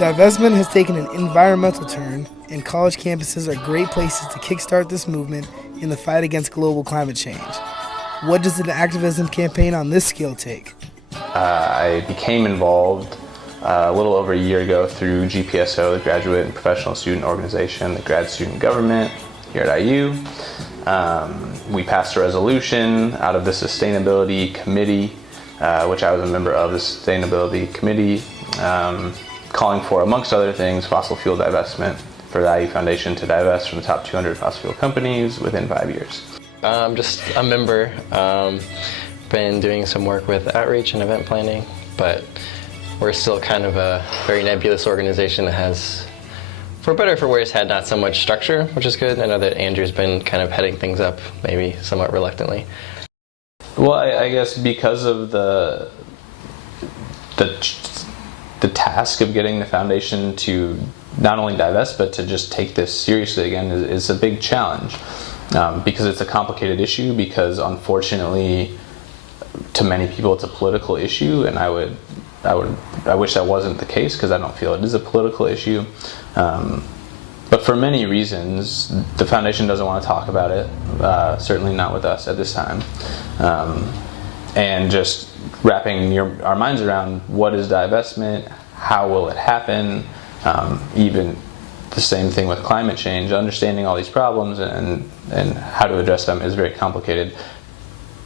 Divestment has taken an environmental turn, and college campuses are great places to kickstart this movement in the fight against global climate change. What does an activism campaign on this scale take? I became involved a little over a year ago through GPSO, the Graduate and Professional Student Organization, the grad student government here at IU. We passed a resolution out of the Sustainability Committee, which I was a member of the Sustainability Committee, calling for, amongst other things, fossil fuel divestment for the IU Foundation to divest from the top 200 fossil fuel companies within 5 years. I'm just a member. Been doing some work with outreach and event planning, but we're still kind of a very nebulous organization that has, for better or for worse, had not so much structure, which is good. I know that Andrew's been kind of heading things up, maybe somewhat reluctantly. Well, I guess because of the task of getting the foundation to not only divest but to just take this seriously again is a big challenge, because it's a complicated issue, because unfortunately to many people it's a political issue, and I wish that wasn't the case, because I don't feel it is a political issue, but for many reasons the foundation doesn't want to talk about it, certainly not with us at this time, and just wrapping our minds around what is divestment, how will it happen, even the same thing with climate change, understanding all these problems and how to address them is very complicated.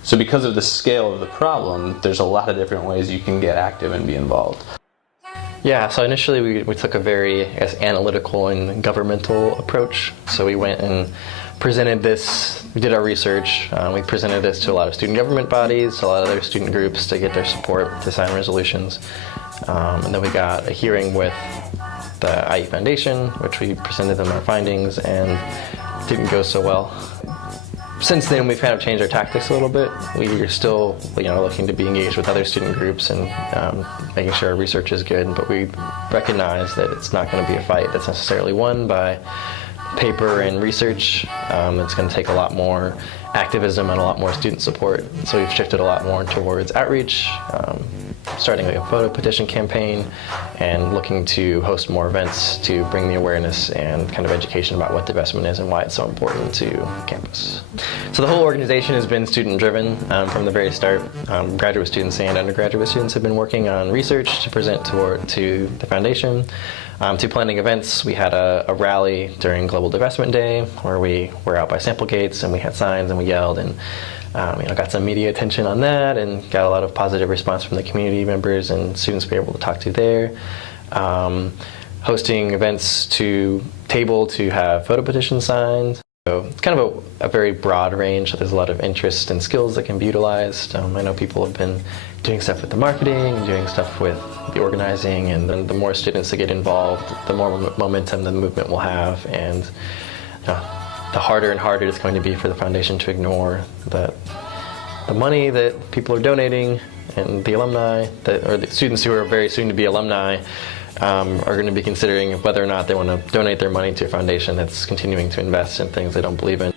So because of the scale of the problem, there's a lot of different ways you can get active and be involved. Yeah, so initially we took a very, I guess, analytical and governmental approach. So we went and presented this, we did our research, we presented this to a lot of student government bodies, a lot of other student groups to get their support to sign resolutions. And then we got a hearing with the IU Foundation, which we presented them our findings, and it didn't go so well. Since then, we've kind of changed our tactics a little bit. We are still, looking to be engaged with other student groups and making sure our research is good, but we recognize that it's not going to be a fight that's necessarily won by paper and research. It's going to take a lot more activism and a lot more student support. So we've shifted a lot more towards outreach, starting a photo petition campaign and looking to host more events to bring the awareness and kind of education about what divestment is and why it's so important to campus. So the whole organization has been student driven from the very start. Graduate students and undergraduate students have been working on research to present to the foundation. To planning events, we had a rally during Global Divestment Day where we were out by sample gates and we had signs and we yelled and got some media attention on that and got a lot of positive response from the community members and students we were able to talk to there. Hosting events to have photo petitions signed. So it's kind of a very broad range. There's a lot of interest and skills that can be utilized. I know people have been doing stuff with the marketing and doing stuff with the organizing, and then the more students that get involved, the more momentum the movement will have, and the harder and harder it's going to be for the foundation to ignore the money that people are donating, and the alumni, or the students who are very soon to be alumni, are going to be considering whether or not they want to donate their money to a foundation that's continuing to invest in things they don't believe in.